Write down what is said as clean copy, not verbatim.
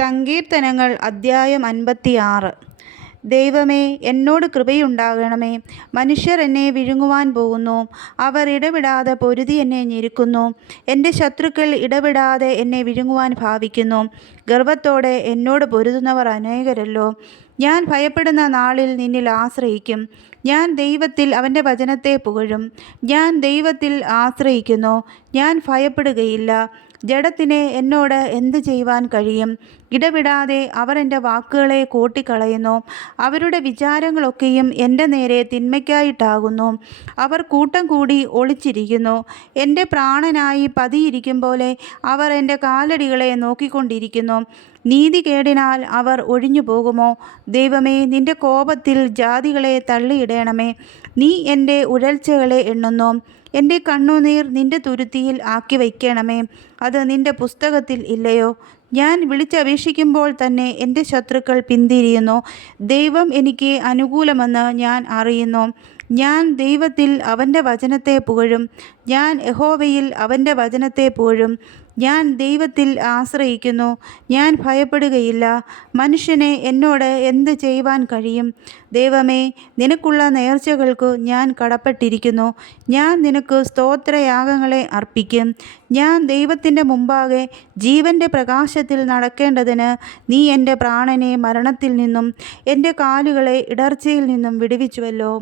സങ്കീർത്തനങ്ങൾ അദ്ധ്യായം 56. ദൈവമേ, എന്നോട് കൃപയുണ്ടാകണമേ. മനുഷ്യർ എന്നെ വിഴുങ്ങുവാൻ പോകുന്നു. അവർ ഇടവിടാതെ പൊരുതി എന്നെ ഞെരുക്കുന്നു. എൻ്റെ ശത്രുക്കൾ ഇടവിടാതെ എന്നെ വിഴുങ്ങുവാൻ ഭാവിക്കുന്നു. ഗർവത്തോടെ എന്നോട് പൊരുതുന്നവർ അനേകരല്ലോ. ഞാൻ ഭയപ്പെടുന്ന നാളിൽ നിന്നിൽ ആശ്രയിക്കും. ഞാൻ ദൈവത്തിൽ അവൻ്റെ വചനത്തെ പുകഴും. ഞാൻ ദൈവത്തിൽ ആശ്രയിക്കുന്നു. ഞാൻ ഭയപ്പെടുകയില്ല. ജഡത്തിന് എന്നോട് എന്ത് ചെയ്യുവാൻ കഴിയും? ഇടവിടാതെ അവർ എൻ്റെ വാക്കുകളെ കൂട്ടിക്കളയുന്നു. അവരുടെ വിചാരങ്ങളൊക്കെയും എൻ്റെ നേരെ തിന്മയ്ക്കായിട്ടാകുന്നു. അവർ കൂട്ടം കൂടി ഒളിച്ചിരിക്കുന്നു. എൻ്റെ പ്രാണനായി പതിയിരിക്കും പോലെ അവർ എൻ്റെ കാലടികളെ നോക്കിക്കൊണ്ടിരിക്കുന്നു. നീതികേടിനാൽ അവർ ഒഴിഞ്ഞു പോകുമോ? ദൈവമേ, നിൻ്റെ കോപത്തിൽ ജാതികളെ തള്ളിയിടണമേ. നീ എൻ്റെ ഉഴൽച്ചകളെ എണ്ണുന്നു. എൻ്റെ കണ്ണുനീർ നിൻ്റെ തുരുത്തിയിൽ ആക്കി വയ്ക്കണമേ. അത് നിൻ്റെ പുസ്തകത്തിൽ ഇല്ലയോ? ഞാൻ വിളിച്ചപേക്ഷിക്കുമ്പോൾ തന്നെ എൻ്റെ ശത്രുക്കൾ പിന്തിരിയുന്നു. ദൈവം എനിക്ക് അനുകൂലമെന്ന് ഞാൻ അറിയുന്നു. ഞാൻ ദൈവത്തിൽ അവൻ്റെ വചനത്തെ പുകഴും. ഞാൻ യഹോവയിൽ അവൻ്റെ വചനത്തെ പുകഴും. ഞാൻ ദൈവത്തിൽ ആശ്രയിക്കുന്നു. ഞാൻ ഭയപ്പെടുകയില്ല. മനുഷ്യനെ എന്നോട് എന്ത് ചെയ്യുവാൻ കഴിയും? ദൈവമേ, നിനക്കുള്ള നേർച്ചകൾക്ക് ഞാൻ കടപ്പെട്ടിരിക്കുന്നു. ഞാൻ നിനക്ക് സ്തോത്രയാഗങ്ങളെ അർപ്പിക്കും. ഞാൻ ദൈവത്തിൻ്റെ മുമ്പാകെ ജീവൻ്റെ പ്രകാശത്തിൽ നടക്കേണ്ടതിന് നീ എൻ്റെ പ്രാണനെ മരണത്തിൽ നിന്നും എൻ്റെ കാലുകളെ ഇടർച്ചയിൽ നിന്നും വിടുവിച്ചുവല്ലോ.